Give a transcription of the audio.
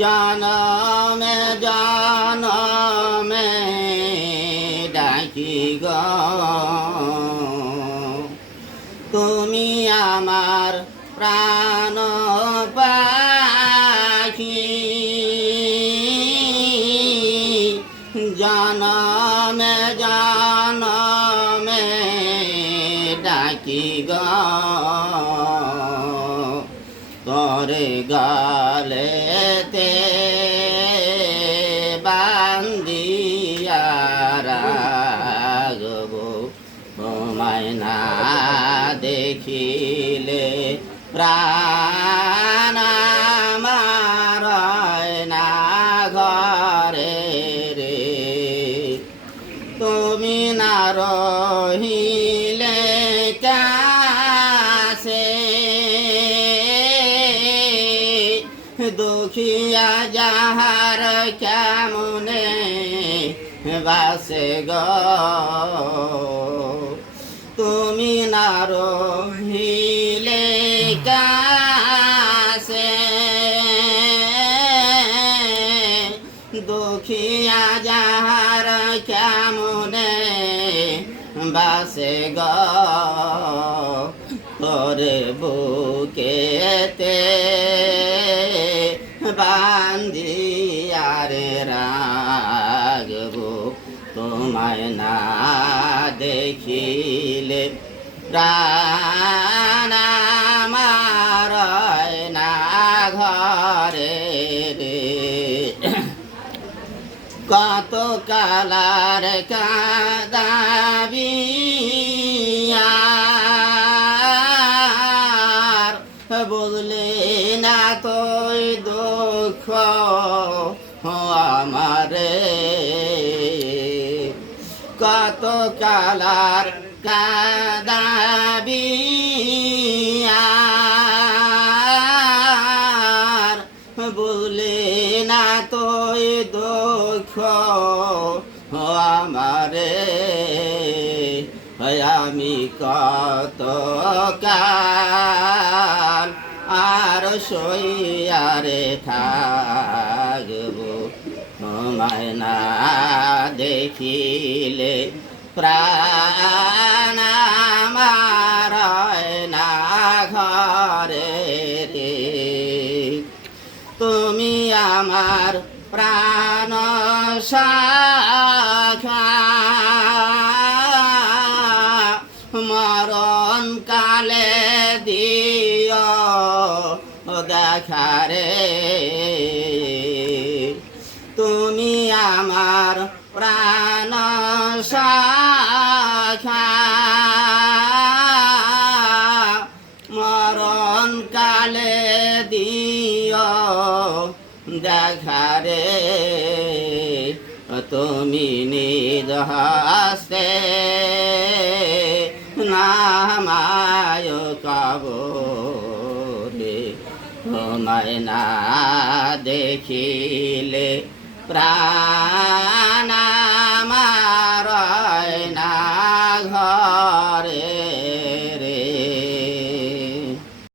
জানমে জানমে ডাকি গ। তুমি আমার প্রাণ পাখি জানমে জানমে ডাকি গ। তরে গালেতে বান্দিয়া দেখিলে প্রাণ না ঘরে রে তুমি না দুখিয়া যাহার কেমনে বাসে গ? তুমি না রহিলে কাছে দুখিয়া যাহার কেমনে বাসে গ? তোরে বুকেতে বান্দিয়ারে রাগব। তোমায় না দেখিলে প্রাণ আমার হয় না ঘরে কত কালার কাদাবি বললে, না তোই দুঃখ আমারে। কত কালার কাদাবি বলে না তোই দুঃখ আমারে। আমি কত কাল আর সইয়ারে থাকব। তোমায় না দেখিলে প্রাণ ঘরে রে তুমি আমার প্রাণ শাখা। মরণ কালে দিও। দেখারে। তুমি আমার প্রাণ মরণ কালে দিও দেখারে। তুমি নিজ হাসতে নামায় কবরে। তোমায় না দেখিলে প্রাণা